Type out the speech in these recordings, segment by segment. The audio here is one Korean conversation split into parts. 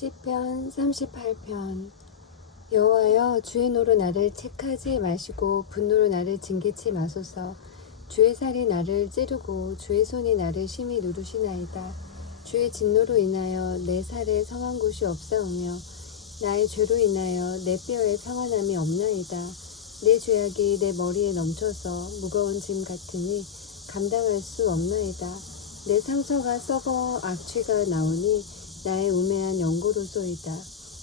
시편 38편. 여호와여, 주의 노로 나를 책하지 마시고 분노로 나를 징계치 마소서. 주의 살이 나를 찌르고 주의 손이 나를 심히 누르시나이다. 주의 진노로 인하여 내 살에 성한 곳이 없사오며 나의 죄로 인하여 내 뼈에 평안함이 없나이다. 내 죄악이 내 머리에 넘쳐서 무거운 짐 같으니 감당할 수 없나이다. 내 상처가 썩어 악취가 나오니 나의 우매한 연고로소이다.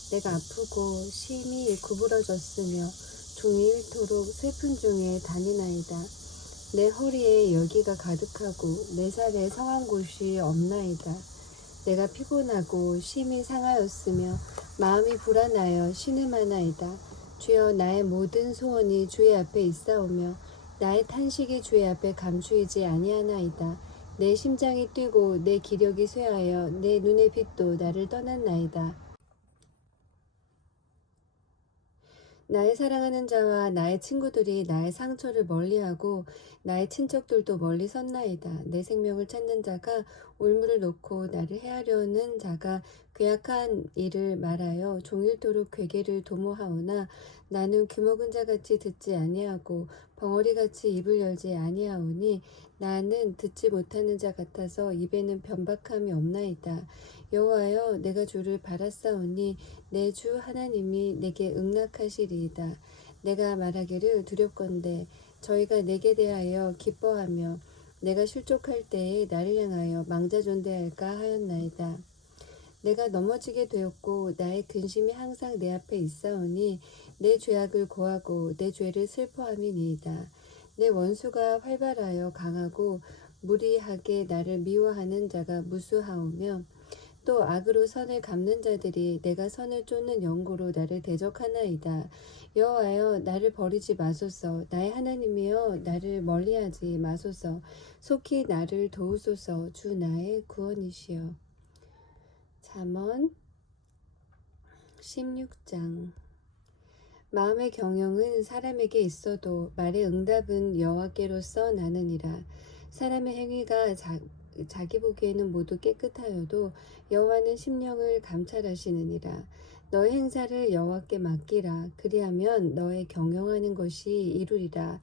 내가 아프고 심히 구부러졌으며 종일토록 슬픈 중에 다니나이다. 내 허리에 열기가 가득하고 내 살에 성한 곳이 없나이다. 내가 피곤하고 심히 상하였으며 마음이 불안하여 신음하나이다. 주여, 나의 모든 소원이 주의 앞에 있사오며 나의 탄식이 주의 앞에 감추이지 아니하나이다. 내 심장이 뛰고 내 기력이 쇠하여 내 눈의 빛도 나를 떠났나이다. 나의 사랑하는 자와 나의 친구들이 나의 상처를 멀리하고 나의 친척들도 멀리 섰나이다. 내 생명을 찾는 자가 올무를 놓고 나를 해하려는 자가 괴악한 일을 말하여 종일토록 괴계를 도모하오나 나는 귀먹은 자같이 듣지 아니하고 벙어리같이 입을 열지 아니하오니 나는 듣지 못하는 자 같아서 입에는 변박함이 없나이다. 여호와여, 내가 주를 바랐사오니 내 주 하나님이 내게 응낙하시리이다. 내가 말하기를 두렵건대 저희가 내게 대하여 기뻐하며 내가 실족할 때에 나를 향하여 망자존대할까 하였나이다. 내가 넘어지게 되었고 나의 근심이 항상 내 앞에 있사오니 내 죄악을 고하고 내 죄를 슬퍼함이니이다. 내 원수가 활발하여 강하고 무리하게 나를 미워하는 자가 무수하오며 또 악으로 선을 갚는 자들이 내가 선을 쫓는 연고로 나를 대적하나이다. 여호와여, 나를 버리지 마소서. 나의 하나님이여, 나를 멀리하지 마소서. 속히 나를 도우소서. 주 나의 구원이시여. 잠언 16장. 마음의 경영은 사람에게 있어도 말의 응답은 여호와께로서 나느니라. 사람의 행위가 자기 보기에는 모두 깨끗하여도 여호와는 심령을 감찰하시느니라. 너의 행사를 여호와께 맡기라. 그리하면 너의 경영하는 것이 이루리라.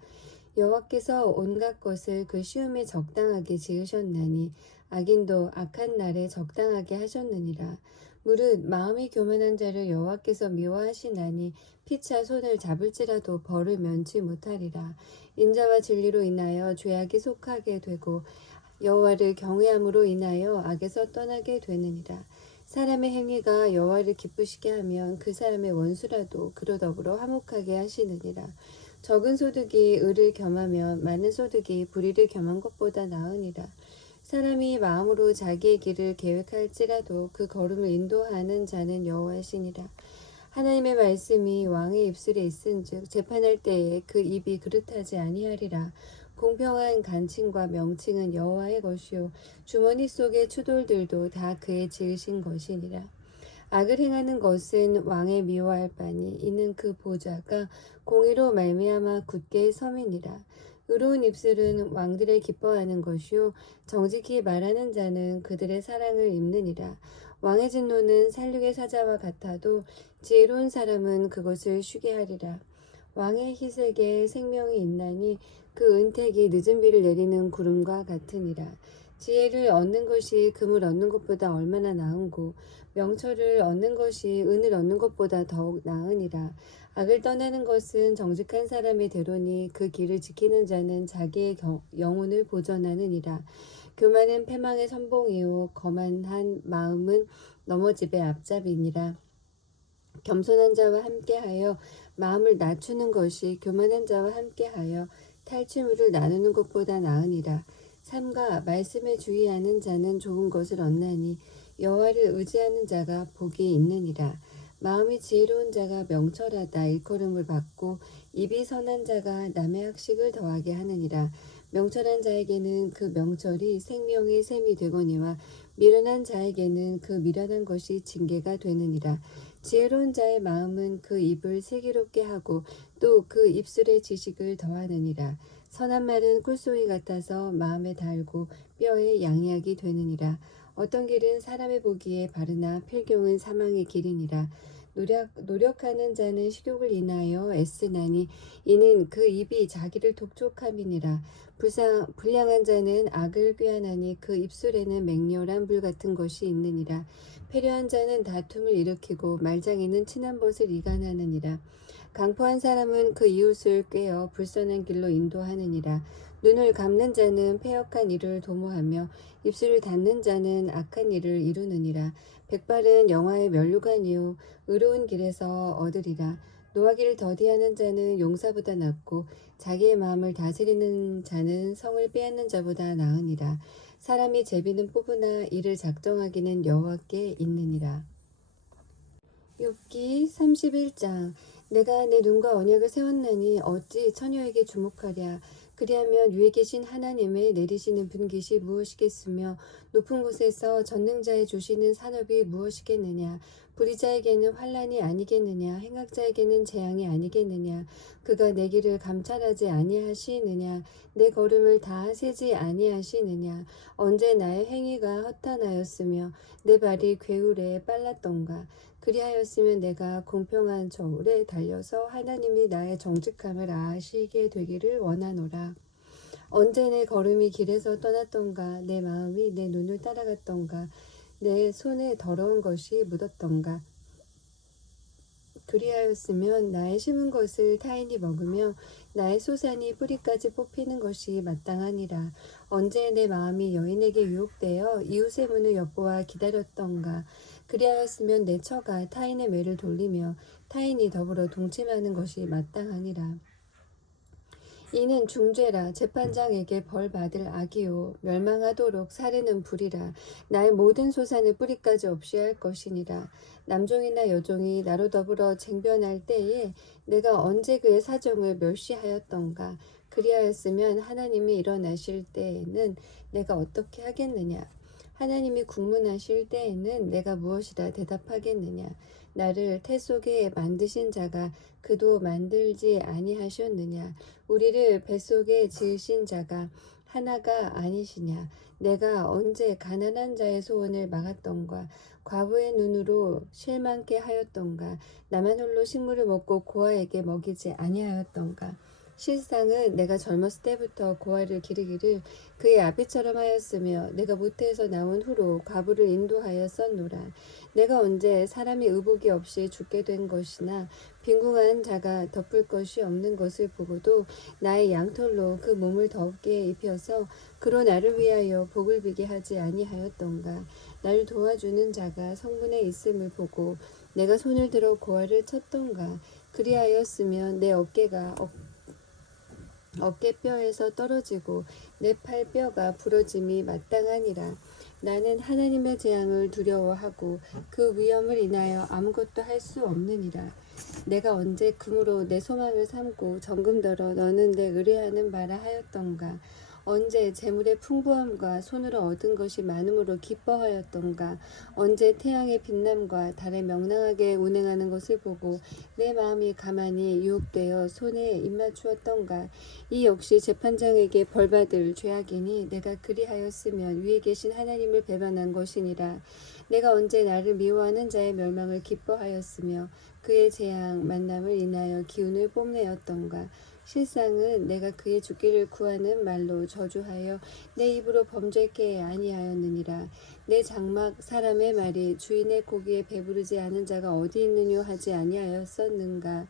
여호와께서 온갖 것을 그 시음에 적당하게 지으셨나니 악인도 악한 날에 적당하게 하셨느니라. 무릇 마음이 교만한 자를 여호와께서 미워하시나니 피차 손을 잡을지라도 벌을 면치 못하리라. 인자와 진리로 인하여 죄악이 속하게 되고 여호와를 경외함으로 인하여 악에서 떠나게 되느니라. 사람의 행위가 여호와를 기쁘시게 하면 그 사람의 원수라도 그로 더불어 화목하게 하시느니라. 적은 소득이 의를 겸하면 많은 소득이 불의를 겸한 것보다 나으니라. 사람이 마음으로 자기의 길을 계획할지라도 그 걸음을 인도하는 자는 여호와시니라. 하나님의 말씀이 왕의 입술에 있은즉 재판할 때에 그 입이 그릇하지 아니하리라. 공평한 간칭과 명칭은 여호와의 것이요 주머니 속의 추돌들도 다 그의 지으신 것이니라. 악을 행하는 것은 왕의 미워할 바니 이는 그 보좌가 공의로 말미암아 굳게 섬이니라. 의로운 입술은 왕들의 기뻐하는 것이요 정직히 말하는 자는 그들의 사랑을 입느니라. 왕의 진노는 살육의 사자와 같아도 지혜로운 사람은 그것을 쉬게 하리라. 왕의 희색에 생명이 있나니 그 은택이 늦은 비를 내리는 구름과 같으니라. 지혜를 얻는 것이 금을 얻는 것보다 얼마나 나은고 명철을 얻는 것이 은을 얻는 것보다 더욱 나으니라. 악을 떠나는 것은 정직한 사람의 대로니 그 길을 지키는 자는 자기의 영혼을 보전하느니라. 교만은 패망의 선봉이요 거만한 마음은 넘어짐의 앞잡이니라. 겸손한 자와 함께하여 마음을 낮추는 것이 교만한 자와 함께하여 탈취물을 나누는 것보다 나으니라. 삼가 말씀에 주의하는 자는 좋은 것을 얻나니 여호와를 의지하는 자가 복이 있느니라. 마음이 지혜로운 자가 명철하다 일컬음을 받고 입이 선한 자가 남의 학식을 더하게 하느니라. 명철한 자에게는 그 명철이 생명의 샘이 되거니와 미련한 자에게는 그 미련한 것이 징계가 되느니라. 지혜로운 자의 마음은 그 입을 슬기롭게 하고 또 그 입술의 지식을 더하느니라. 선한 말은 꿀송이 같아서 마음에 달고 뼈에 양약이 되느니라. 어떤 길은 사람의 보기에 바르나 필경은 사망의 길이니라. 노력하는 자는 식욕을 인하여 애쓰나니 이는 그 입이 자기를 독촉함이니라. 불량한 자는 악을 꾀하나니 그 입술에는 맹렬한 불 같은 것이 있느니라. 패려한 자는 다툼을 일으키고 말장이는 친한 벗을 이간하느니라. 강포한 사람은 그 이웃을 꾀어 불선한 길로 인도하느니라. 눈을 감는 자는 패역한 일을 도모하며 입술을 닫는 자는 악한 일을 이루느니라. 백발은 영화의 면류관이요 의로운 길에서 얻으리라. 노하기를 더디하는 자는 용사보다 낫고 자기의 마음을 다스리는 자는 성을 빼앗는 자보다 나으니라. 사람이 제비는 뽑으나 이를 작정하기는 여호와께 있느니라. 욥기 31장. 내가 내 눈과 언약을 세웠나니 어찌 처녀에게 주목하랴. 그리하면 위에 계신 하나님의 내리시는 분깃이 무엇이겠으며 높은 곳에서 전능자의 주시는 산업이 무엇이겠느냐. 불의자에게는 환난이 아니겠느냐. 행악자에게는 재앙이 아니겠느냐. 그가 내 길을 감찰하지 아니하시느냐. 내 걸음을 다 세지 아니하시느냐. 언제 나의 행위가 허탄하였으며 내 발이 괴울에 빨랐던가. 그리하였으면 내가 공평한 저울에 달려서 하나님이 나의 정직함을 아시게 되기를 원하노라. 언제 내 걸음이 길에서 떠났던가. 내 마음이 내 눈을 따라갔던가. 내 손에 더러운 것이 묻었던가. 그리하였으면 나의 심은 것을 타인이 먹으며 나의 소산이 뿌리까지 뽑히는 것이 마땅하니라. 언제 내 마음이 여인에게 유혹되어 이웃의 문을 엿보아 기다렸던가. 그리하였으면 내 처가 타인의 매를 돌리며 타인이 더불어 동침하는 것이 마땅하니라. 이는 중죄라. 재판장에게 벌 받을 악이요 멸망하도록 사르는 불이라. 나의 모든 소산을 뿌리까지 없이 할 것이니라. 남종이나 여종이 나로 더불어 쟁변할 때에 내가 언제 그의 사정을 멸시하였던가. 그리하였으면 하나님이 일어나실 때에는 내가 어떻게 하겠느냐. 하나님이 국문하실 때에는 내가 무엇이라 대답하겠느냐. 나를 태 속에 만드신 자가 그도 만들지 아니하셨느냐. 우리를 뱃속에 지으신 자가 하나가 아니시냐. 내가 언제 가난한 자의 소원을 막았던가. 과부의 눈으로 실망케 하였던가. 나만 홀로 식물을 먹고 고아에게 먹이지 아니하였던가. 실상은 내가 젊었을 때부터 고아를 기르기를 그의 아비처럼 하였으며 내가 모태에서 나온 후로 과부를 인도하였었노라. 내가 언제 사람이 의복이 없이 죽게 된 것이나 빈궁한 자가 덮을 것이 없는 것을 보고도 나의 양털로 그 몸을 덥게 입혀서 그로 나를 위하여 복을 비게 하지 아니하였던가. 나를 도와주는 자가 성문에 있음을 보고 내가 손을 들어 고아를 쳤던가. 그리하였으면 내 어깨뼈에서 떨어지고 내 팔뼈가 부러짐이 마땅하니라. 나는 하나님의 재앙을 두려워하고 그 위험을 인하여 아무것도 할 수 없느니라. 내가 언제 금으로 내 소망을 삼고 정금더러 너는 내 의뢰하는 바라 하였던가. 언제 재물의 풍부함과 손으로 얻은 것이 많음으로 기뻐하였던가. 언제 태양의 빛남과 달의 명랑하게 운행하는 것을 보고 내 마음이 가만히 유혹되어 손에 입맞추었던가. 이 역시 재판장에게 벌받을 죄악이니 내가 그리하였으면 위에 계신 하나님을 배반한 것이니라. 내가 언제 나를 미워하는 자의 멸망을 기뻐하였으며 그의 재앙 만남을 인하여 기운을 뽐내었던가. 실상은 내가 그의 죽기를 구하는 말로 저주하여 내 입으로 범죄케 아니하였느니라. 내 장막 사람의 말이 주인의 고기에 배부르지 않은 자가 어디 있느뇨 하지 아니하였었는가.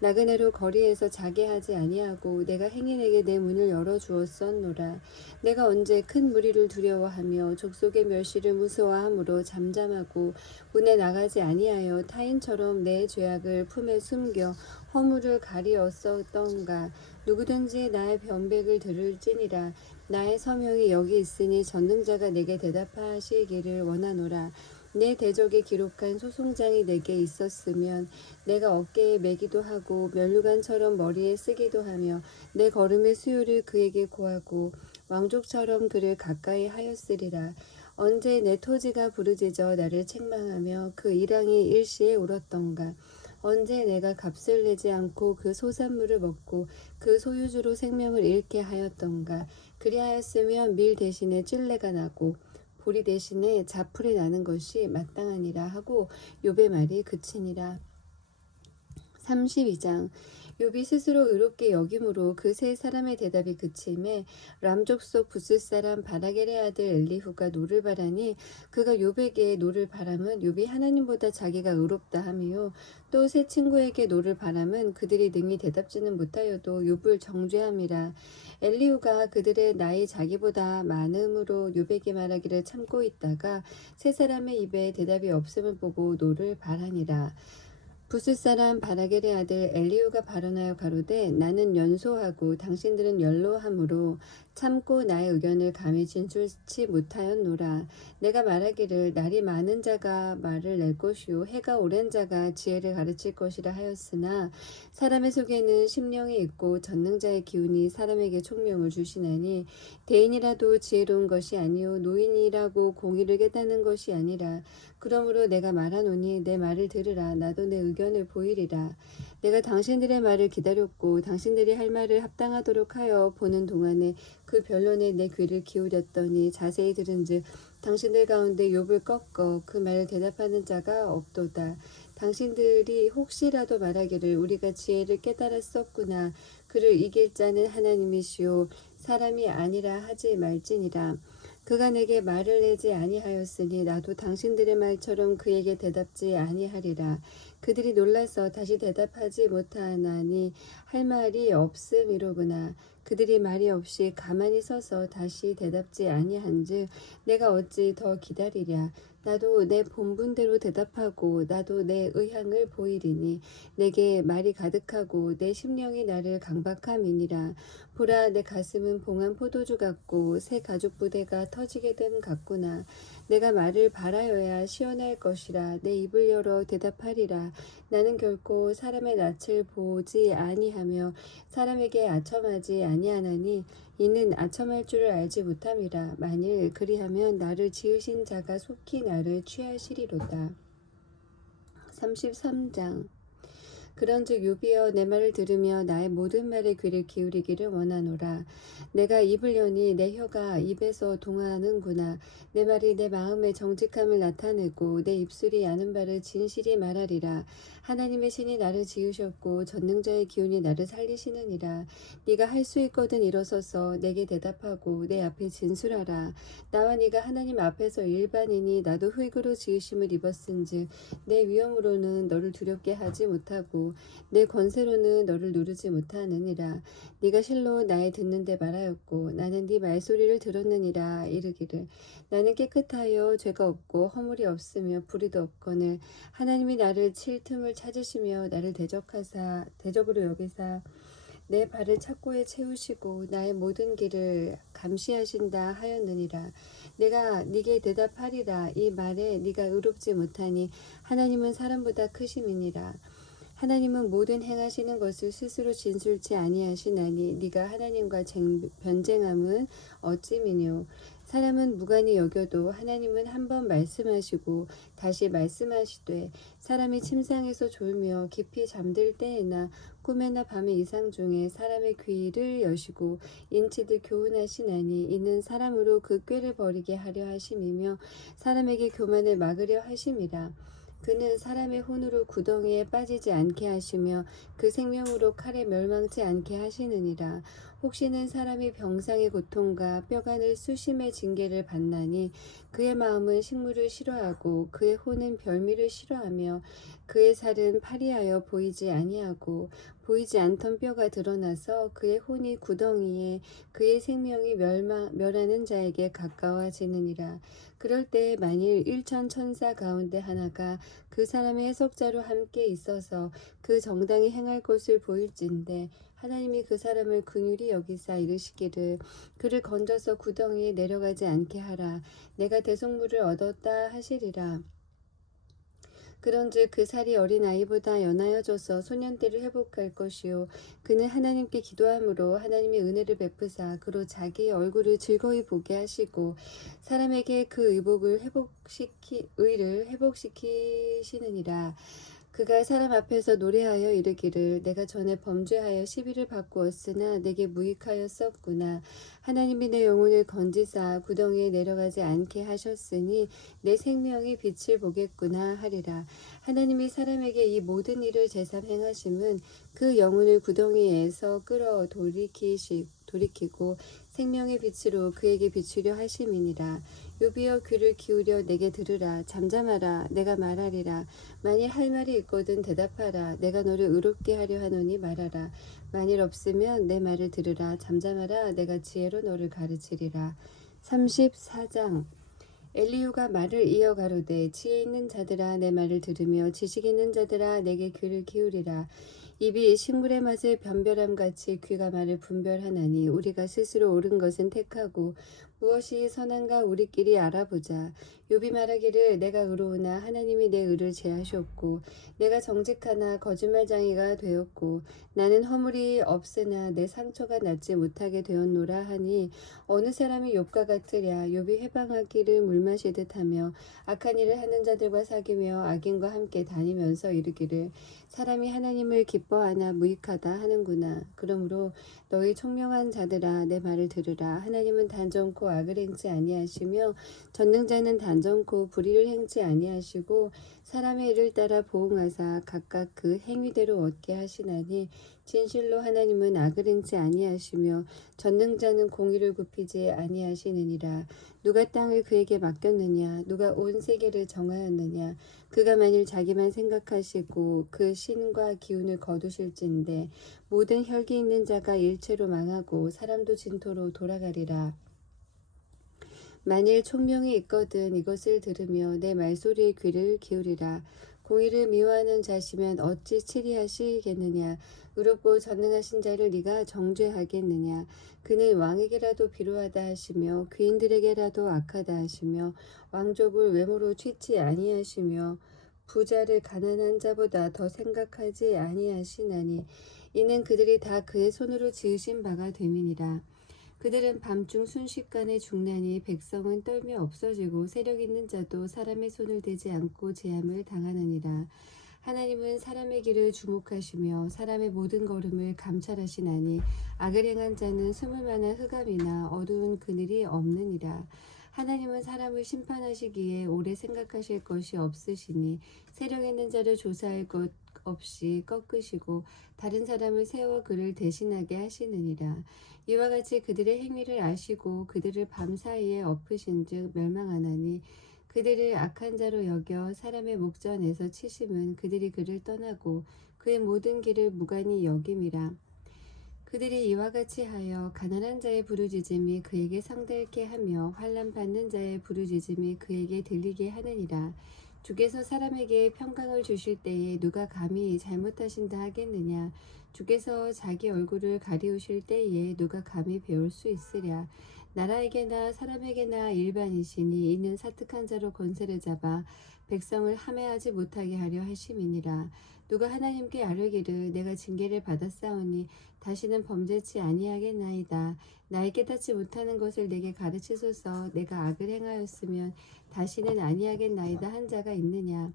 나그네로 거리에서 자게 하지 아니하고 내가 행인에게 내 문을 열어주었었노라. 내가 언제 큰 무리를 두려워하며 족속의 멸시를 무서워함으로 잠잠하고 문에 나가지 아니하여 타인처럼 내 죄악을 품에 숨겨 허물을 가리었었던가. 누구든지 나의 변백을 들을지니라. 나의 서명이 여기 있으니 전능자가 내게 대답하시기를 원하노라. 내 대적에 기록한 소송장이 내게 있었으면 내가 어깨에 매기도 하고 면류관처럼 머리에 쓰기도 하며 내 걸음의 수요를 그에게 고하고 왕족처럼 그를 가까이 하였으리라. 언제 내 토지가 부르짖어 나를 책망하며 그 일항이 일시에 울었던가. 언제 내가 값을 내지 않고 그 소산물을 먹고 그 소유주로 생명을 잃게 하였던가. 그리하였으면 밀 대신에 찔레가 나고 보리 대신에 자풀이 나는 것이 마땅하니라 하고 욥의 말이 그치니라. 32장. 욥이 스스로 의롭게 여김으로 그 세 사람의 대답이 그치매 람 족속 부스 사람 바라겔의 아들 엘리후가 노를 바라니 그가 욥에게 노를 바람은 욥이 하나님보다 자기가 의롭다 함이요 또 세 친구에게 노를 바람은 그들이 능히 대답지는 못하여도 욥을 정죄함이라. 엘리후가 그들의 나이 자기보다 많음으로 욥에게 말하기를 참고 있다가 세 사람의 입에 대답이 없음을 보고 노를 바라니라. 부스 사람 바라겔의 아들 엘리후가 발언하여 가로되 나는 연소하고 당신들은 연로함으로 참고 나의 의견을 감히 진술치 못하였노라. 내가 말하기를 날이 많은 자가 말을 낼 것이요 해가 오랜 자가 지혜를 가르칠 것이라 하였으나 사람의 속에는 심령이 있고 전능자의 기운이 사람에게 총명을 주시나니 대인이라도 지혜로운 것이 아니요 노인이라고 공의를 깨닫는 것이 아니라. 그러므로 내가 말하노니 내 말을 들으라. 나도 내 의견을 보이리라. 내가 당신들의 말을 기다렸고 당신들이 할 말을 합당하도록 하여 보는 동안에 그 변론에 내 귀를 기울였더니 자세히 들은즉 당신들 가운데 욥을 꺾어 그 말을 대답하는 자가 없도다. 당신들이 혹시라도 말하기를 우리가 지혜를 깨달았었구나. 그를 이길 자는 하나님이시오 사람이 아니라 하지 말지니라. 그가 내게 말을 내지 아니하였으니 나도 당신들의 말처럼 그에게 대답지 아니하리라. 그들이 놀라서 다시 대답하지 못하나니 할 말이 없음이로구나. 그들이 말이 없이 가만히 서서 다시 대답지 아니한즉 내가 어찌 더 기다리랴. 나도 내 본분대로 대답하고 나도 내 의향을 보이리니 내게 말이 가득하고 내 심령이 나를 강박함이니라. 보라 내 가슴은 봉한 포도주 같고 새 가죽 부대가 터지게 됨 같구나. 내가 말을 바라여야 시원할 것이라. 내 입을 열어 대답하리라. 나는 결코 사람의 낯을 보지 아니하며 사람에게 아첨하지 아니하나니 이는 아첨할 줄을 알지 못함이라. 만일 그리하면 나를 지으신 자가 속히 나를 취하시리로다. 33장. 그런즉 욥이여 내 말을 들으며 나의 모든 말에 귀를 기울이기를 원하노라. 내가 입을 여니 내 혀가 입에서 동하는구나. 내 말이 내 마음의 정직함을 나타내고 내 입술이 아는 바를 진실이 말하리라. 하나님의 신이 나를 지으셨고 전능자의 기운이 나를 살리시느니라. 네가 할 수 있거든 일어서서 내게 대답하고 내 앞에 진술하라. 나와 네가 하나님 앞에서 일반이니 나도 흙으로 지으심을 입었은즉 내 위엄으로는 너를 두렵게 하지 못하고 내 권세로는 너를 누르지 못하느니라. 네가 실로 나의 듣는데 말하였고 나는 네 말소리를 들었느니라. 이르기를 나는 깨끗하여 죄가 없고 허물이 없으며 불의도 없거늘 하나님이 나를 칠 틈을 찾으시며 나를 대적으로 여기사 내 발을 착고에 채우시고 나의 모든 길을 감시하신다 하였느니라. 내가 네게 대답하리라. 이 말에 네가 의롭지 못하니 하나님은 사람보다 크심이니라. 하나님은 모든 행하시는 것을 스스로 진술치 아니하시나니 네가 하나님과 변쟁함은 어찌미뇨. 사람은 무관히 여겨도 하나님은 한 번 말씀하시고 다시 말씀하시되 사람이 침상에서 졸며 깊이 잠들 때에나 꿈에나 밤의 이상 중에 사람의 귀를 여시고 인치듯 교훈하시나니 이는 사람으로 그 꾀를 버리게 하려 하심이며 사람에게 교만을 막으려 하심이라. 그는 사람의 혼으로 구덩이에 빠지지 않게 하시며 그 생명으로 칼에 멸망치 않게 하시느니라. 혹시는 사람이 병상의 고통과 뼈간을 수심의 징계를 받나니 그의 마음은 식물을 싫어하고 그의 혼은 별미를 싫어하며 그의 살은 파리하여 보이지 아니하고 보이지 않던 뼈가 드러나서 그의 혼이 구덩이에 그의 생명이 멸하는 자에게 가까워지느니라. 그럴 때 만일 일천 천사 가운데 하나가 그 사람의 해석자로 함께 있어서 그 정당히 행할 것을 보일진데 하나님이 그 사람을 긍휼히 여기사 이르시기를 그를 건져서 구덩이에 내려가지 않게 하라. 내가 대속물을 얻었다 하시리라. 그런즉 그 살이 어린아이보다 연하여져서 소년 때를 회복할 것이요 그는 하나님께 기도함으로 하나님이 은혜를 베푸사 그로 자기의 얼굴을 즐거이 보게 하시고 사람에게 그 의를 회복시키시느니라. 그가 사람 앞에서 노래하여 이르기를 내가 전에 범죄하여 시비를 받고었으나 내게 무익하였었구나. 하나님이 내 영혼을 건지사 구덩이에 내려가지 않게 하셨으니 내 생명이 빛을 보겠구나 하리라. 하나님이 사람에게 이 모든 일을 제삼 행하심은 그 영혼을 구덩이에서 끌어 돌이키고 생명의 빛으로 그에게 비추려 하심이니라. 욥이여 귀를 기울여 내게 들으라. 잠잠하라. 내가 말하리라. 만일 할 말이 있거든 대답하라. 내가 너를 의롭게 하려 하노니 말하라. 만일 없으면 내 말을 들으라. 잠잠하라. 내가 지혜로 너를 가르치리라. 34장 엘리후가 말을 이어 가로되 지혜 있는 자들아 내 말을 들으며 지식 있는 자들아 내게 귀를 기울이라. 입이 식물의 맛을 변별함같이 귀가 말을 분별하나니 우리가 스스로 옳은 것은 택하고 무엇이 선한가 우리끼리 알아보자. 욥이 말하기를 내가 의로우나 하나님이 내 의를 제하셨고 내가 정직하나 거짓말장이가 되었고 나는 허물이 없으나 내 상처가 낫지 못하게 되었노라 하니 어느 사람이 욥과 같으랴. 욥이 해방하기를 물마시듯 하며 악한 일을 하는 자들과 사귀며 악인과 함께 다니면서 이르기를 사람이 하나님을 기뻐하나 무익하다 하는구나. 그러므로 너희 총명한 자들아 내 말을 들으라. 하나님은 단정코 악을 행치 아니하시며 전능자는 단정코 불의를 행치 아니하시고 사람의 일을 따라 보응하사 각각 그 행위대로 얻게 하시나니 진실로 하나님은 악을 행치 아니하시며 전능자는 공의를 굽히지 아니하시느니라. 누가 땅을 그에게 맡겼느냐? 누가 온 세계를 정하였느냐? 그가 만일 자기만 생각하시고 그 신과 기운을 거두실진데 모든 혈기 있는 자가 일체로 망하고 사람도 진토로 돌아가리라. 만일 총명이 있거든 이것을 들으며 내 말소리에 귀를 기울이라. 공의를 미워하는 자시면 어찌 치리하시겠느냐. 의롭고 전능하신 자를 네가 정죄하겠느냐. 그는 왕에게라도 비루하다 하시며 귀인들에게라도 악하다 하시며 왕족을 외모로 취치 아니하시며 부자를 가난한 자보다 더 생각하지 아니하시나니 이는 그들이 다 그의 손으로 지으신 바가 됨이니라. 그들은 밤중 순식간에 죽나니 백성은 떨며 없어지고 세력 있는 자도 사람의 손을 대지 않고 제함을 당하느니라. 하나님은 사람의 길을 주목하시며 사람의 모든 걸음을 감찰하시나니 악을 행한 자는 숨을 만한 흑암이나 어두운 그늘이 없느니라. 하나님은 사람을 심판하시기에 오래 생각하실 것이 없으시니 세력 있는 자를 조사할 것 없이 꺾으시고 다른 사람을 세워 그를 대신하게 하시느니라. 이와 같이 그들의 행위를 아시고 그들을 밤사이에 엎으신즉 멸망하나니 그들을 악한 자로 여겨 사람의 목전에서 치심은 그들이 그를 떠나고 그의 모든 길을 무관히 여김이라. 그들이 이와 같이 하여 가난한 자의 부르짖음이 그에게 상달케 하며 환난 받는 자의 부르짖음이 그에게 들리게 하느니라. 주께서 사람에게 평강을 주실 때에 누가 감히 잘못하신다 하겠느냐. 주께서 자기 얼굴을 가리우실 때에 누가 감히 배울 수 있으랴. 나라에게나 사람에게나 일반이시니 이는 사특한 자로 권세를 잡아 백성을 함해하지 못하게 하려 하심이니라. 누가 하나님께 아뢰기를 내가 징계를 받았사오니 다시는 범죄치 아니하겠나이다. 나의 깨닫지 못하는 것을 내게 가르치소서. 내가 악을 행하였으면 다시는 아니하겠나이다 한 자가 있느냐.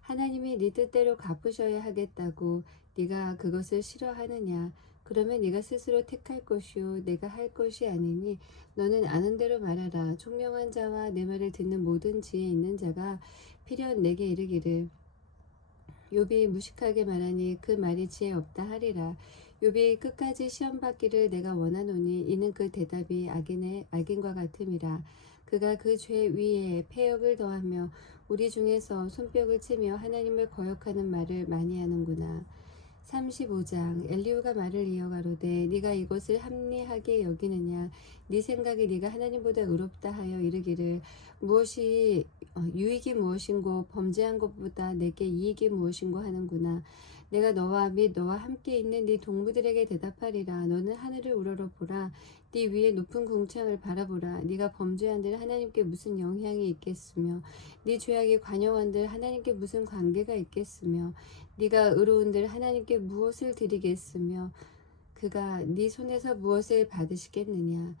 하나님이 네 뜻대로 갚으셔야 하겠다고 네가 그것을 싫어하느냐. 그러면 네가 스스로 택할 것이요 내가 할 것이 아니니 너는 아는 대로 말하라. 총명한 자와 내 말을 듣는 모든 지혜 있는 자가 필연 내게 이르기를 욥이 무식하게 말하니 그 말이 지혜 없다 하리라. 욥이 끝까지 시험받기를 내가 원하노니 이는 그 대답이 악인과 같음이라. 그가 그 죄 위에 패역을 더하며 우리 중에서 손뼉을 치며 하나님을 거역하는 말을 많이 하는구나. 35장 엘리후가 말을 이어가로되 네가 이것을 합리하게 여기느냐. 네 생각이 네가 하나님보다 의롭다 하여 이르기를 무엇이 유익이 무엇인고 범죄한 것보다 내게 이익이 무엇인고 하는구나. 내가 너와 및 너와 함께 있는 네 동무들에게 대답하리라. 너는 하늘을 우러러보라. 네 위에 높은 궁창을 바라보라. 네가 범죄한들 하나님께 무슨 영향이 있겠으며 네 죄악이 관영한들 하나님께 무슨 관계가 있겠으며 네가 의로운들 하나님께 무엇을 드리겠으며 그가 네 손에서 무엇을 받으시겠느냐.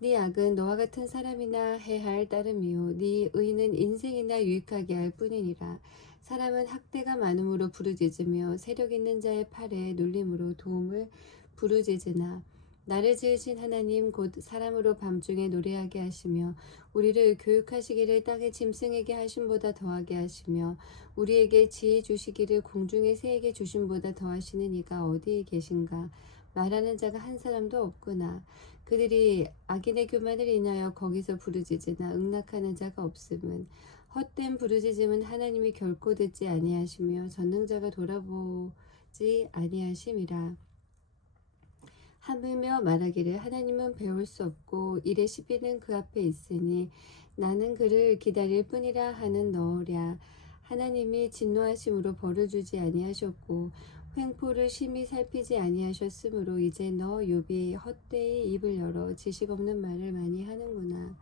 네 악은 너와 같은 사람이나 해할 따름이요 네 의는 인생이나 유익하게 할 뿐이니라. 사람은 학대가 많음으로 부르짖으며 세력 있는 자의 팔에 눌림으로 도움을 부르짖으나 나를 지으신 하나님 곧 사람으로 밤중에 노래하게 하시며 우리를 교육하시기를 땅의 짐승에게 하심보다 더하게 하시며 우리에게 지혜 주시기를 공중의 새에게 주심보다 더하시는 이가 어디에 계신가. 말하는 자가 한 사람도 없구나. 그들이 악인의 교만을 인하여 거기서 부르짖으나 응낙하는 자가 없음은 헛된 부르짖음은 하나님이 결코 듣지 아니하시며 전능자가 돌아보지 아니하심이라. 하물며 말하기를 하나님은 배울 수 없고 일의 시비는 그 앞에 있으니 나는 그를 기다릴 뿐이라 하는 너랴. 하나님이 진노하심으로 벌을 주지 아니하셨고 횡포를 심히 살피지 아니하셨으므로 이제 너 욥이 헛되이 입을 열어 지식 없는 말을 많이 하는구나.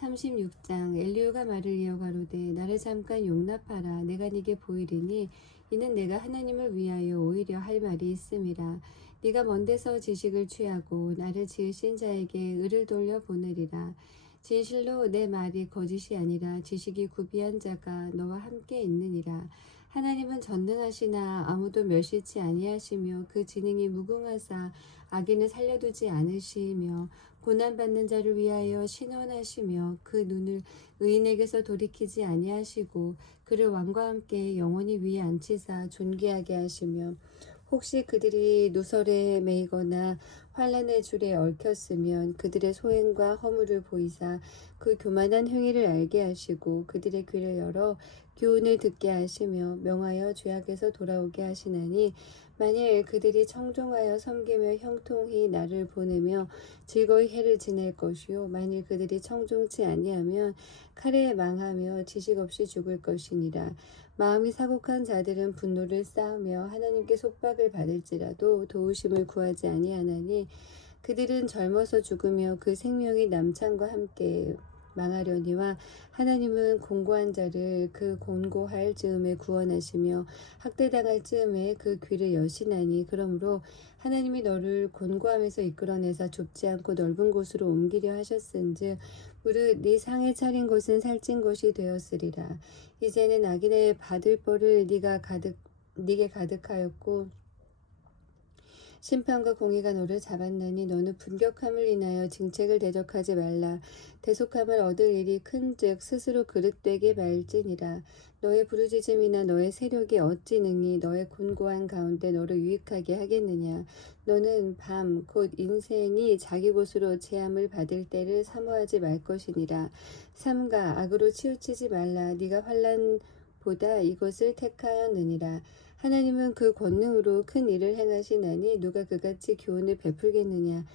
36장 엘리후가 말을 이어 가로되 나를 잠깐 용납하라. 내가 네게 보이리니 이는 내가 하나님을 위하여 오히려 할 말이 있음이라. 네가 먼 데서 지식을 취하고 나를 지으신 자에게 의를 돌려 보내리라. 진실로 내 말이 거짓이 아니라 지식이 구비한 자가 너와 함께 있느니라. 하나님은 전능하시나 아무도 멸시치 아니하시며 그 지능이 무궁하사 악인을 살려두지 않으시며 고난받는 자를 위하여 신원하시며 그 눈을 의인에게서 돌이키지 아니하시고 그를 왕과 함께 영원히 위에 앉히사 존귀하게 하시며 혹시 그들이 누설에 매이거나 환난의 줄에 얽혔으면 그들의 소행과 허물을 보이사 그 교만한 행위를 알게 하시고 그들의 귀를 열어 교훈을 듣게 하시며 명하여 죄악에서 돌아오게 하시나니 만일 그들이 청종하여 섬기며 형통히 나를 보내며 즐거이 해를 지낼 것이요 만일 그들이 청종치 아니하면 칼에 망하며 지식 없이 죽을 것이니라. 마음이 사곡한 자들은 분노를 쌓으며 하나님께 속박을 받을지라도 도우심을 구하지 아니하나니 그들은 젊어서 죽으며 그 생명이 남창과 함께 망하려니와 하나님은 곤고한 자를 그 곤고할 즈음에 구원하시며 학대당할 즈음에 그 귀를 여시나니 그러므로 하나님이 너를 곤고함에서 이끌어내사 좁지 않고 넓은 곳으로 옮기려 하셨은즉 무릇 네 상에 차린 것은 살찐 것이 되었으리라. 이제는 악인의 받을 벌을 네게 가득하였고 심판과 공의가 너를 잡았나니 너는 분격함을 인하여 증책을 대적하지 말라. 대속함을 얻을 일이 큰즉 스스로 그릇되게 말지니라. 너의 부르짖음이나 너의 세력이 어찌 능히 너의 곤고한 가운데 너를 유익하게 하겠느냐. 너는 밤 곧 인생이 자기 곳으로 재함을 받을 때를 사모하지 말 것이니라. 삼가 악으로 치우치지 말라. 네가 환난보다 이것을 택하였느니라. 하나님은 그 권능으로 큰 일을 행하시나니 누가 그같이 교훈을 베풀겠느냐.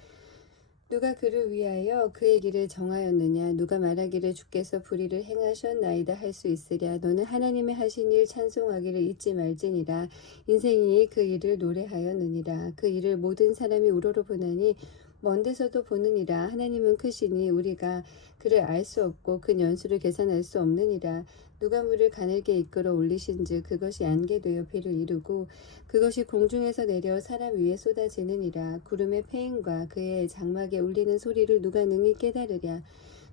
누가 그를 위하여 그의 길을 정하였느냐. 누가 말하기를 주께서 불의를 행하셨나이다 할 수 있으랴. 너는 하나님의 하신 일 찬송하기를 잊지 말지니라. 인생이 그 일을 노래하였느니라. 그 일을 모든 사람이 우러러보나니 먼 데서도 보느니라. 하나님은 크시니 우리가 그를 알 수 없고 그 연수를 계산할 수 없느니라. 누가 물을 가늘게 이끌어 올리신즉 그것이 안개되어 비를 이루고 그것이 공중에서 내려 사람 위에 쏟아지느니라. 구름의 패임과 그의 장막에 울리는 소리를 누가 능히 깨달으랴.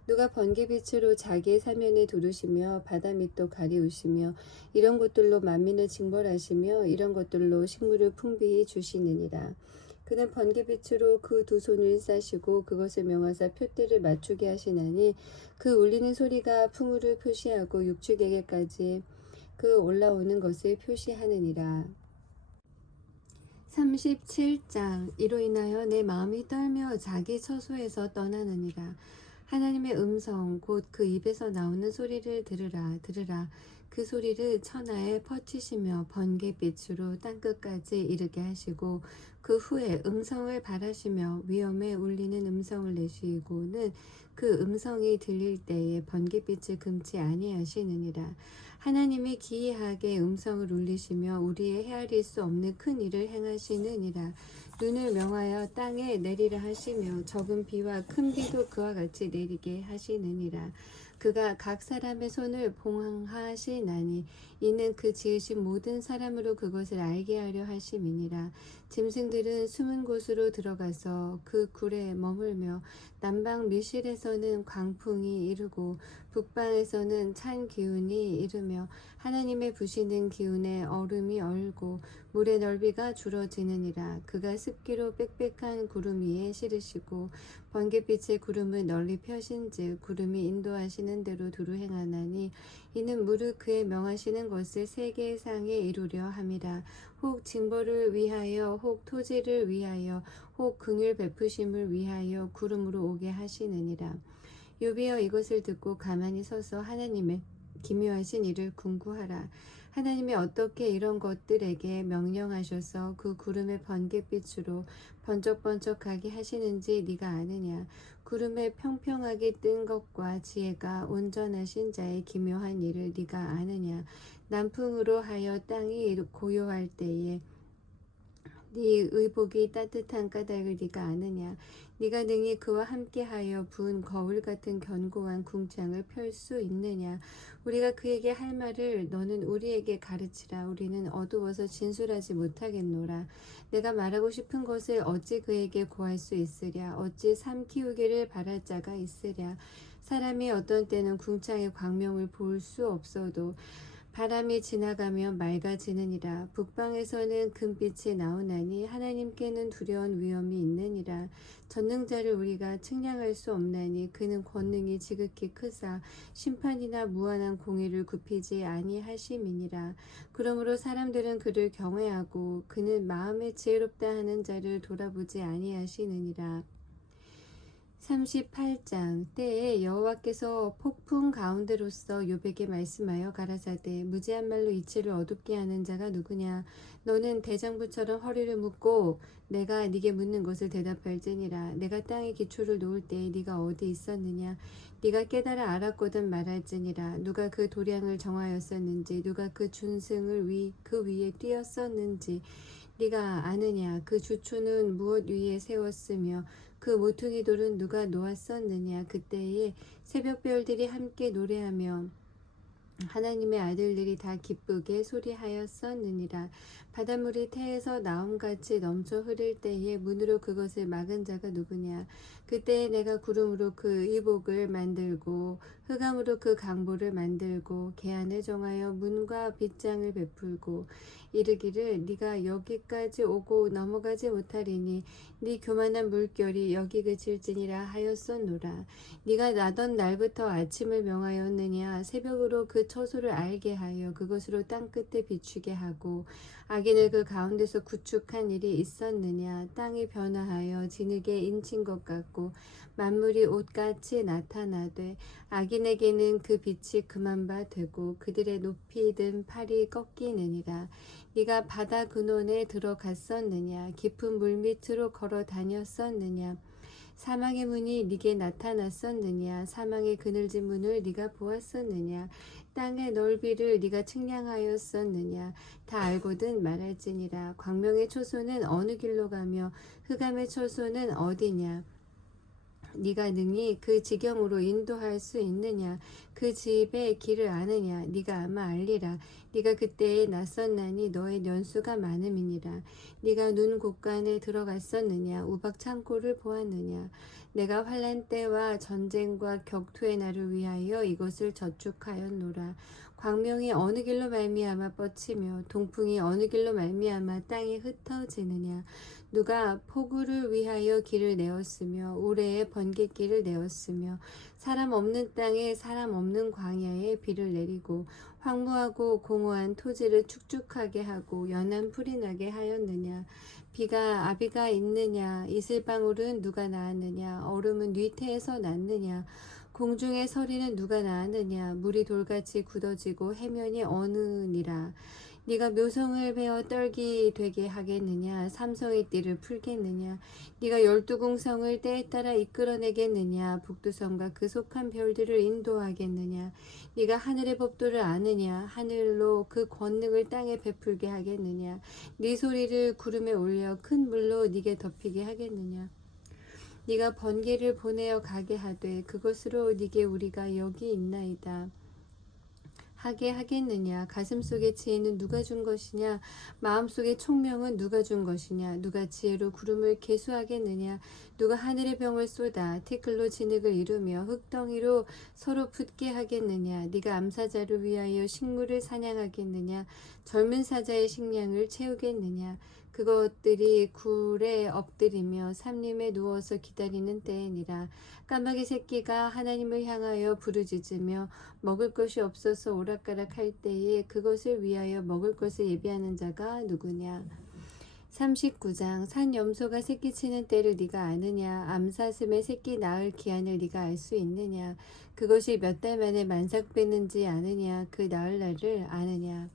누가 번개빛으로 자기의 사면에 두르시며 바다 밑도 가리우시며 이런 것들로 만민을 징벌하시며 이런 것들로 식물을 풍비히 주시느니라. 그는 번개빛으로 그 두 손을 싸시고 그것을 명하사 표대를 맞추게 하시나니 그 울리는 소리가 풍우를 표시하고 육축에게까지 그 올라오는 것을 표시하느니라. 37장 이로 인하여 내 마음이 떨며 자기 처소에서 떠나느니라. 하나님의 음성 곧 그 입에서 나오는 소리를 들으라. 그 소리를 천하에 퍼치시며 번개빛으로 땅끝까지 이르게 하시고 그 후에 음성을 발하시며 위엄에 울리는 음성을 내시고는 그 음성이 들릴 때에 번개빛을 금치 아니하시느니라. 하나님이 기이하게 음성을 울리시며 우리의 헤아릴 수 없는 큰 일을 행하시느니라. 눈을 명하여 땅에 내리라 하시며 적은 비와 큰 비도 그와 같이 내리게 하시느니라. 그가 각 사람의 손을 봉하시나니 이는 그 지으신 모든 사람으로 그것을 알게 하려 하심이니라. 짐승들은 숨은 곳으로 들어가서 그 굴에 머물며 남방 미실에서는 광풍이 이르고 북방에서는 찬 기운이 이르며 하나님의 부시는 기운에 얼음이 얼고 물의 넓이가 줄어지느니라. 그가 습기로 빽빽한 구름 위에 실으시고 번갯빛의 구름을 널리 펴신즉 구름이 인도하시는 대로 두루 행하나니 이는 무릇 그의 명하시는 것을 세계상에 이루려 함이라. 혹 징벌을 위하여 혹 토지를 위하여 혹 긍휼 베푸심을 위하여 구름으로 오게 하시느니라. 요비여 이것을 듣고 가만히 서서 하나님의 기묘하신 일을 궁구하라. 하나님이 어떻게 이런 것들에게 명령하셔서 그 구름의 번갯빛으로 번쩍번쩍하게 하시는지 네가 아느냐. 구름에 평평하게 뜬 것과 지혜가 온전하신 자의 기묘한 일을 네가 아느냐. 남풍으로 하여 땅이 고요할 때에 네 의복이 따뜻한 까닭을 네가 아느냐. 네가 능히 그와 함께하여 부은 거울 같은 견고한 궁창을 펼 수 있느냐. 우리가 그에게 할 말을 너는 우리에게 가르치라. 우리는 어두워서 진술하지 못하겠노라. 내가 말하고 싶은 것을 어찌 그에게 고할 수 있으랴. 어찌 삶 키우기를 바랄 자가 있으랴. 사람이 어떤 때는 궁창의 광명을 볼 수 없어도 바람이 지나가면 맑아지느니라. 북방에서는 금빛이 나오나니 하나님께는 두려운 위험이 있느니라. 전능자를 우리가 측량할 수 없나니 그는 권능이 지극히 크사 심판이나 무한한 공의를 굽히지 아니하심이니라. 그러므로 사람들은 그를 경외하고 그는 마음에 지혜롭다 하는 자를 돌아보지 아니하시느니라. 38장 때에 여호와께서 폭풍 가운데로서 욥에게 말씀하여 가라사대 무지한 말로 이치를 어둡게 하는 자가 누구냐. 너는 대장부처럼 허리를 묶고 내가 네게 묻는 것을 대답할지니라. 내가 땅에 기초를 놓을 때에 네가 어디 있었느냐. 네가 깨달아 알았거든 말할지니라. 누가 그 도량을 정하였었는지 누가 그 준승을 그 위에 띄었었는지 네가 아느냐. 그 주초는 무엇 위에 세웠으며 그 모퉁이 돌은 누가 놓았었느냐. 그때에 새벽별들이 함께 노래하며 하나님의 아들들이 다 기쁘게 소리하였었느니라. 바닷물이 태에서 나옴같이 넘쳐 흐를 때에 문으로 그것을 막은 자가 누구냐. 그때에 내가 구름으로 그 의복을 만들고 흑암으로 그 강보를 만들고 계안을 정하여 문과 빗장을 베풀고 이르기를 네가 여기까지 오고 넘어가지 못하리니 네 교만한 물결이 여기 그칠지니라 하였었노라. 네가 나던 날부터 아침을 명하였느냐. 새벽으로 그 처소를 알게 하여 그것으로 땅끝에 비추게 하고 악인을 그 가운데서 구축한 일이 있었느냐. 땅이 변화하여 진흙에 인친 것 같고 만물이 옷같이 나타나되 악인에게는 그 빛이 그만 바 되고 그들의 높이 든 팔이 꺾이느니라. 네가 바다 근원에 들어갔었느냐. 깊은 물 밑으로 걸어 다녔었느냐. 사망의 문이 네게 나타났었느냐. 사망의 그늘진 문을 네가 보았었느냐. 땅의 넓이를 네가 측량하였었느냐. 다 알거든 말할지니라. 광명의 초소는 어느 길로 가며 흑암의 초소는 어디냐. 네가 능히 그 지경으로 인도할 수 있느냐. 그 집의 길을 아느냐. 네가 아마 알리라. 네가 그때에 낯섰나니 너의 연수가 많음이니라. 네가 눈 곳간에 들어갔었느냐. 우박 창고를 보았느냐. 내가 환난 때와 전쟁과 격투의 날을 위하여 이것을 저축하였노라. 광명이 어느 길로 말미암아 뻗치며 동풍이 어느 길로 말미암아 땅이 흩어지느냐. 누가 폭우를 위하여 길을 내었으며 우레에 번갯길을 내었으며 사람 없는 땅에 사람 없는 광야에 비를 내리고 황무하고 공허한 토지를 축축하게 하고 연한 풀이 나게 하였느냐. 비가 아비가 있느냐. 이슬방울은 누가 낳았느냐. 얼음은 뉘태에서 났느냐. 공중의 서리는 누가 낳았느냐. 물이 돌같이 굳어지고 해면이 어느니라. 네가 묘성을 베어 떨기 되게 하겠느냐. 삼성의 띠를 풀겠느냐. 네가 12궁성을 때에 따라 이끌어내겠느냐. 북두성과 그 속한 별들을 인도하겠느냐. 네가 하늘의 법도를 아느냐. 하늘로 그 권능을 땅에 베풀게 하겠느냐. 네 소리를 구름에 올려 큰 물로 네게 덮이게 하겠느냐. 네가 번개를 보내어 가게 하되 그것으로 네게 우리가 여기 있나이다. 하게 하겠느냐? 가슴속의 지혜는 누가 준 것이냐? 마음속의 총명은 누가 준 것이냐? 누가 지혜로 구름을 계수하겠느냐? 누가 하늘의 병을 쏟아 티끌로 진흙을 이루며 흙덩이로 서로 붙게 하겠느냐? 네가 암사자를 위하여 식물을 사냥하겠느냐? 젊은 사자의 식량을 채우겠느냐? 그것들이 굴에 엎드리며 삼림에 누워서 기다리는 때이니라. 까마귀 새끼가 하나님을 향하여 부르짖으며 먹을 것이 없어서 오락가락할 때에 그것을 위하여 먹을 것을 예비하는 자가 누구냐. 39장 산 염소가 새끼치는 때를 네가 아느냐. 암사슴의 새끼 낳을 기한을 네가 알 수 있느냐. 그것이 몇 달 만에 만삭되는지 아느냐. 그 낳을 날을 아느냐.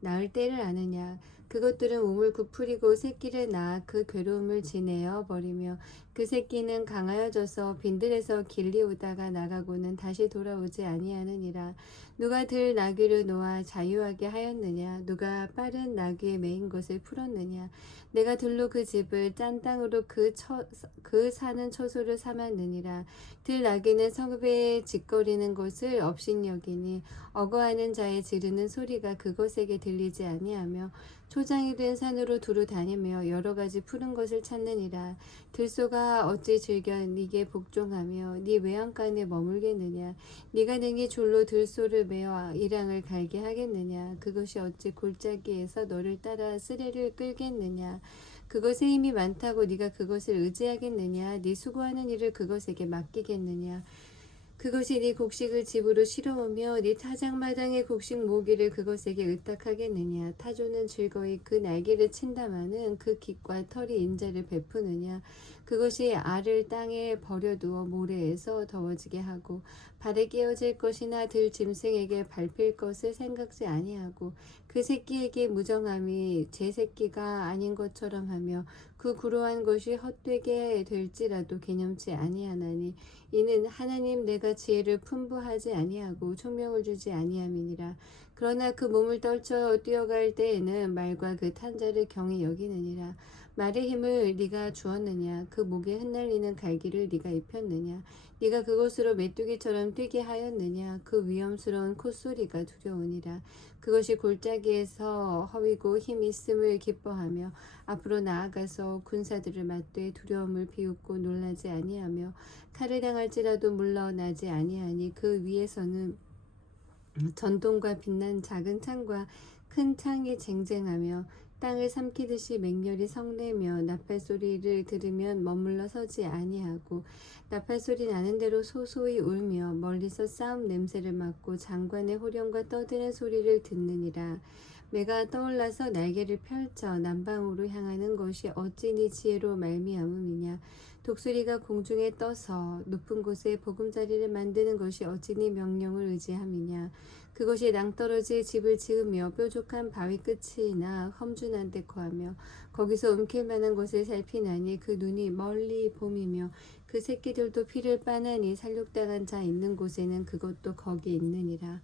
낳을 때를 아느냐. 그것들은 몸을 구부리고 새끼를 낳아 그 괴로움을 지내어 버리며 그 새끼는 강하여져서 빈들에서 길리우다가 나가고는 다시 돌아오지 아니하느니라. 누가 들 나귀를 놓아 자유하게 하였느냐. 누가 빠른 나귀에 매인 것을 풀었느냐. 내가 들로 그 집을 짠 땅으로 그 사는 처소를 삼았느니라. 들 나귀는 성읍에 짓거리는 것을 업신여기니 어거하는 자의 지르는 소리가 그것에게 들리지 아니하며 초장이 된 산으로 두루 다니며 여러 가지 푸른 것을 찾느니라. 들소가 어찌 즐겨 네게 복종하며 네 외양간에 머물겠느냐. 네가 능히 줄로 들소를 메어 이랑을 갈게 하겠느냐. 그것이 어찌 골짜기에서 너를 따라 쓰레를 끌겠느냐. 그것에 힘이 많다고 네가 그것을 의지하겠느냐. 네 수고하는 일을 그것에게 맡기겠느냐. 그것이 네 곡식을 집으로 실어오며 네 타작마당의 곡식 모기를 그것에게 의탁하겠느냐. 타조는 즐거이 그 날개를 친다마는 그 깃과 털이 인자를 베푸느냐. 그것이 알을 땅에 버려두어 모래에서 더워지게 하고 발에 깨어질 것이나 들 짐승에게 밟힐 것을 생각지 아니하고 그 새끼에게 무정함이 제 새끼가 아닌 것처럼 하며 그 구로한 것이 헛되게 될지라도 개념치 아니하나니 이는 하나님 내가 지혜를 풍부하지 아니하고 총명을 주지 아니함이니라. 그러나 그 몸을 떨쳐 뛰어갈 때에는 말과 그 탄자를 경히 여기느니라. 말의 힘을 네가 주었느냐. 그 목에 흩날리는 갈기를 네가 입혔느냐. 네가 그것으로 메뚜기처럼 뛰게 하였느냐. 그 위험스러운 콧소리가 두려우니라. 그것이 골짜기에서 허위고 힘 있음을 기뻐하며 앞으로 나아가서 군사들을 맞되 두려움을 비웃고 놀라지 아니하며 칼을 당할지라도 물러나지 아니하니 그 위에서는 전동과 빛난 작은 창과 큰 창이 쟁쟁하며 땅을 삼키듯이 맹렬히 성내며 나팔 소리를 들으면 머물러 서지 아니하고 나팔 소리 나는 대로 소소히 울며 멀리서 싸움 냄새를 맡고 장관의 호령과 떠드는 소리를 듣느니라. 매가 떠올라서 날개를 펼쳐 남방으로 향하는 것이 어찌 네 지혜로 말미암음이냐. 독수리가 공중에 떠서 높은 곳에 보금자리를 만드는 것이 어찌 네 명령을 의지함이냐. 그것이 낭떠러지에 집을 지으며 뾰족한 바위 끝이나 험준한 데 거하며 거기서 움킬 만한 것을 살피나니 그 눈이 멀리 봄이며 그 새끼들도 피를 빠나니 살육당한 자 있는 곳에는 그것도 거기 있느니라.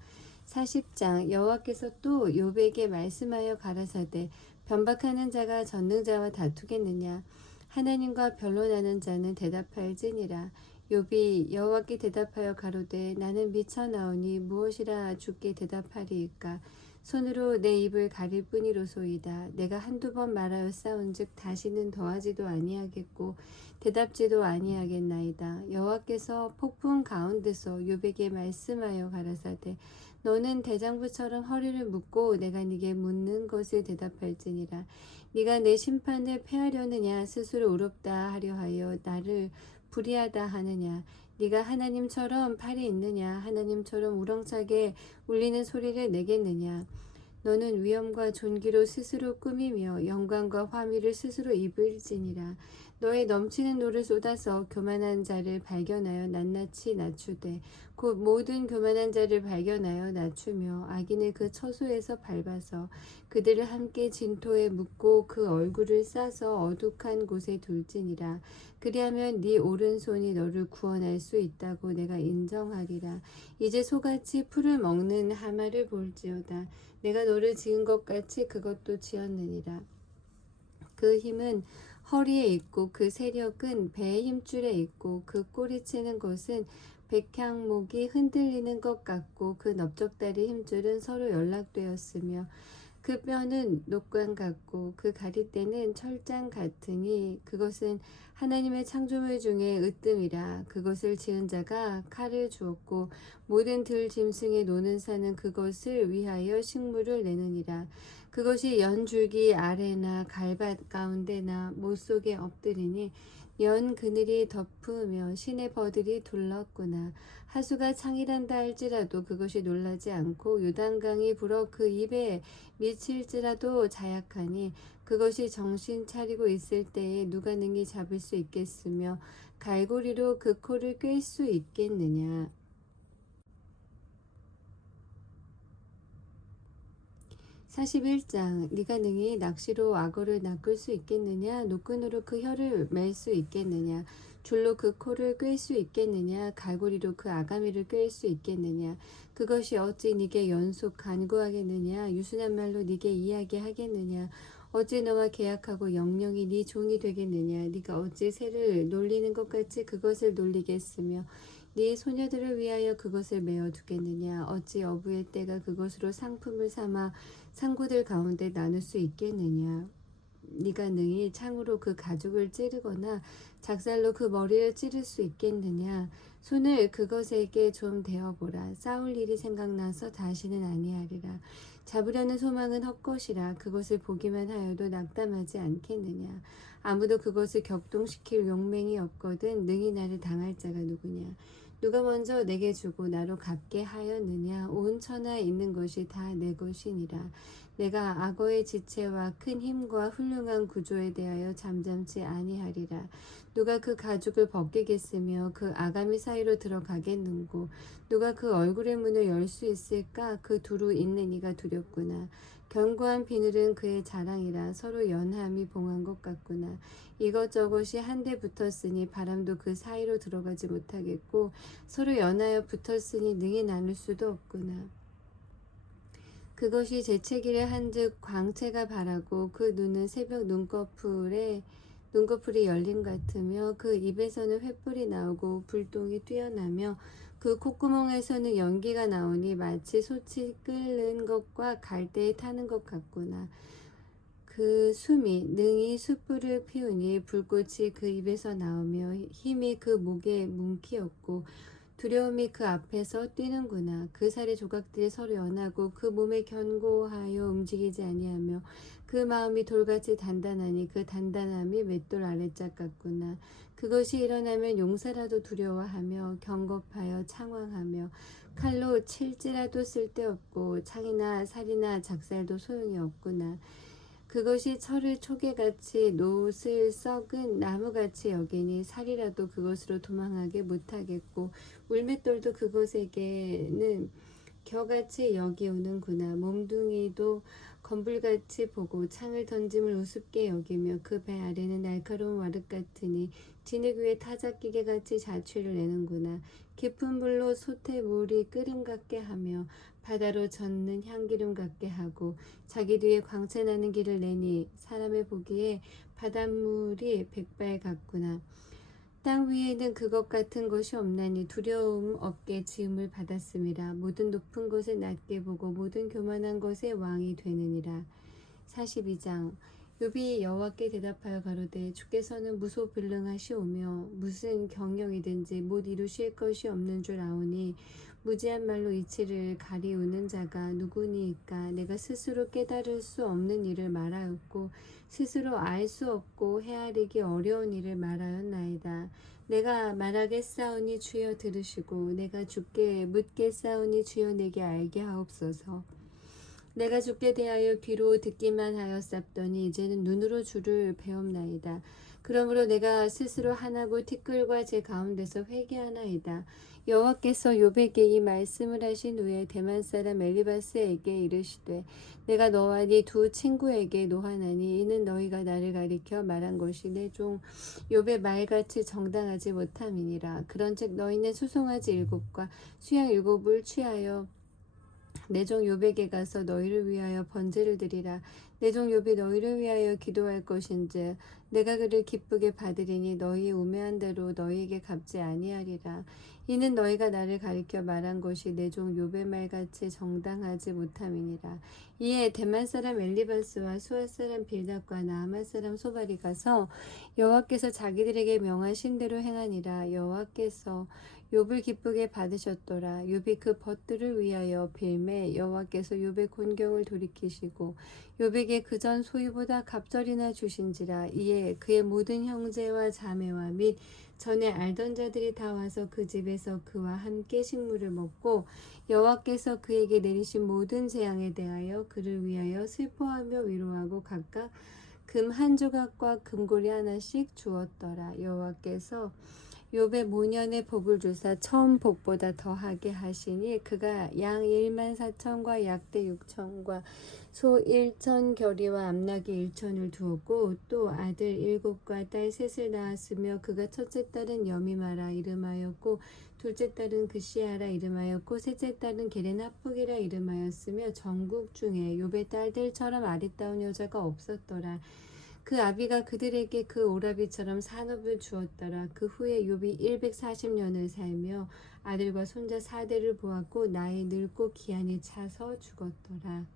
40장 여호와께서 또 욥에게 말씀하여 가라사대 변박하는 자가 전능자와 다투겠느냐. 하나님과 변론하는 자는 대답할지니라. 욥이 여호와께 대답하여 가로되 나는 미쳐나오니 무엇이라 주께 대답하리이까. 손으로 내 입을 가릴 뿐이로소이다. 내가 한두 번 말하여 싸운즉 다시는 더하지도 아니하겠고 대답지도 아니하겠나이다. 여호와께서 폭풍 가운데서 욥에게 말씀하여 가라사대 너는 대장부처럼 허리를 묶고 내가 네게 묻는 것을 대답할지니라. 네가 내 심판을 패하려느냐 스스로 의롭다 하려 하여 나를 불의하다 하느냐. 네가 하나님처럼 팔이 있느냐 하나님처럼 우렁차게 울리는 소리를 내겠느냐. 너는 위엄과 존귀로 스스로 꾸미며 영광과 화미를 스스로 입을지니라. 너의 넘치는 노를 쏟아서 교만한 자를 발견하여 낱낱이 낮추되 곧 모든 교만한 자를 발견하여 낮추며 악인을 그 처소에서 밟아서 그들을 함께 진토에 묻고 그 얼굴을 싸서 어둑한 곳에 둘지니라. 그리하면 네 오른손이 너를 구원할 수 있다고 내가 인정하리라. 이제 소같이 풀을 먹는 하마를 볼지어다. 내가 너를 지은 것 같이 그것도 지었느니라. 그 힘은 허리에 있고 그 세력은 배의 힘줄에 있고 그 꼬리치는 것은 백향목이 흔들리는 것 같고 그 넓적다리 힘줄은 서로 연락되었으며 그 뼈는 녹관 같고 그 가리대는 철장 같으니 그것은 하나님의 창조물 중에 으뜸이라. 그것을 지은 자가 칼을 주었고 모든 들 짐승의 노는 사는 그것을 위하여 식물을 내느니라. 그것이 연줄기 아래나 갈밭 가운데나 못 속에 엎드리니 연 그늘이 덮으며 시내 버들이 둘렀구나. 하수가 창이란다 할지라도 그것이 놀라지 않고 요단강이 불어 그 입에 미칠지라도 자약하니 그것이 정신 차리고 있을 때에 누가 능히 잡을 수 있겠으며 갈고리로 그 코를 꿰 수 있겠느냐. 41장 네가 능히 낚시로 악어를 낚을 수 있겠느냐. 노끈으로 그 혀를 맬 수 있겠느냐. 줄로 그 코를 꿰 수 있겠느냐. 갈고리로 그 아가미를 꿰 수 있겠느냐. 그것이 어찌 네게 연속 간구하겠느냐. 유순한 말로 네게 이야기하겠느냐. 어찌 너와 계약하고 영영이 네 종이 되겠느냐. 네가 어찌 새를 놀리는 것 같이 그것을 놀리겠으며 네 소녀들을 위하여 그것을 메어 두겠느냐. 어찌 어부의 때가 그것으로 상품을 삼아 상구들 가운데 나눌 수 있겠느냐. 네가 능히 창으로 그 가죽을 찌르거나 작살로 그 머리를 찌를 수 있겠느냐. 손을 그것에게 좀 대어보라. 싸울 일이 생각나서 다시는 아니하리라. 잡으려는 소망은 헛것이라. 그것을 보기만 하여도 낙담하지 않겠느냐. 아무도 그것을 격동시킬 용맹이 없거든 능히 나를 당할 자가 누구냐. 누가 먼저 내게 주고 나로 갚게 하였느냐. 온 천하에 있는 것이 다 내 것이니라. 내가 악어의 지체와 큰 힘과 훌륭한 구조에 대하여 잠잠치 아니하리라. 누가 그 가죽을 벗기겠으며 그 아가미 사이로 들어가겠는고. 누가 그 얼굴의 문을 열 수 있을까. 그 두루 있는 이가 두렵구나. 견고한 비늘은 그의 자랑이라. 서로 연함이 봉한 것 같구나. 이것저것이 한데 붙었으니 바람도 그 사이로 들어가지 못하겠고 서로 연하여 붙었으니 능히 나눌 수도 없구나. 그것이 재채기를 한즉 광채가 바라고 그 눈은 새벽 눈꺼풀이 열림 같으며 그 입에서는 횃불이 나오고 불똥이 뛰어나며 그 콧구멍에서는 연기가 나오니 마치 솥이 끓는 것과 갈대에 타는 것 같구나. 그 숨이 능히 숯불을 피우니 불꽃이 그 입에서 나오며 힘이 그 목에 뭉키었고 두려움이 그 앞에서 뛰는구나. 그 살의 조각들이 서로 연하고 그 몸에 견고하여 움직이지 아니하며 그 마음이 돌같이 단단하니 그 단단함이 맷돌 아래짝 같구나. 그것이 일어나면 용사라도 두려워하며 경겁하여 창왕하며 칼로 칠지라도 쓸데없고 창이나 살이나 작살도 소용이 없구나. 그것이 철을 초계같이 노을 썩은 나무같이 여기니 살이라도 그것으로 도망하게 못하겠고 물맷돌도 그것에게는 겨같이 여기오는구나. 몸뚱이도 건불같이 보고 창을 던짐을 우습게 여기며 그 배 아래는 날카로운 와륵 같으니 진흙 위에 타작기계같이 자취를 내는구나. 깊은 불로 솥에 물이 끓음 같게 하며 바다로 젓는 향기름 같게 하고 자기 뒤에 광채 나는 길을 내니 사람의 보기에 바닷물이 백발 같구나. 땅 위에는 그것 같은 것이 없나니 두려움 없게 지음을 받았음이라. 모든 높은 것을 낮게 보고 모든 교만한 것의 왕이 되느니라. 42장 욥이 여호와께 대답하여 가로되 주께서는 무소불능하시오며 무슨 경영이든지 못 이루실 것이 없는 줄 아오니 무지한 말로 이치를 가리우는 자가 누구니이까. 내가 스스로 깨달을 수 없는 일을 말하였고 스스로 알 수 없고 헤아리기 어려운 일을 말하였나이다. 내가 말하겠사오니 주여 들으시고 내가 주께 묻겠사오니 주여 내게 알게 하옵소서. 내가 주께 대하여 귀로 듣기만 하였사더니 이제는 눈으로 주를 배움나이다. 그러므로 내가 스스로 하나고 티끌과 제 가운데서 회개하나이다. 여호와께서 욥에게 이 말씀을 하신 후에 대만 사람 엘리바스에게 이르시되 내가 너와 네 두 친구에게 노하나니 이는 너희가 나를 가리켜 말한 것이 내 종 욥의 말같이 정당하지 못함이니라. 그런즉 너희는 수송아지 7과 수양 7을 취하여 내 종 욥에게 가서 너희를 위하여 번제를 드리라. 내 종 욥이 너희를 위하여 기도할 것인즉 내가 그를 기쁘게 받으리니 너희의 우매한 대로 너희에게 갚지 아니하리라. 이는 너희가 나를 가리켜 말한 것이 내 종 욥의 말같이 정당하지 못함이니라. 이에 대만 사람 엘리바스와 수아 사람 빌닷과 나아만 사람 소발이 가서 여호와께서 자기들에게 명하신 대로 행하니라. 여호와께서 욥을 기쁘게 받으셨더라. 욥이 그 벗들을 위하여 빌매 여호와께서 욥의 곤경을 돌이키시고 욥에게 그전 소유보다 갑절이나 주신지라. 이에 그의 모든 형제와 자매와 및 전에 알던 자들이 다 와서 그 집에서 그와 함께 식물을 먹고 여호와께서 그에게 내리신 모든 재앙에 대하여 그를 위하여 슬퍼하며 위로하고 각각 금 한 조각과 금고리 하나씩 주었더라. 여호와께서 욥의 모년의 복을 주사 처음 복보다 더하게 하시니 그가 양 1만 4천과 약대 6천과 소 1천 겨리와 암나귀 1천을 두었고 또 아들 7과 딸 3을 낳았으며 그가 첫째 딸은 여미마라 이름하였고 둘째 딸은 그시아라 이름하였고 셋째 딸은 게레나폭이라 이름하였으며 전국 중에 욥의 딸들처럼 아리따운 여자가 없었더라. 그 아비가 그들에게 그 오라비처럼 산업을 주었더라. 그 후에 욥이 140년을 살며 아들과 손자 4대를 보았고 나이 늙고 기한이 차서 죽었더라.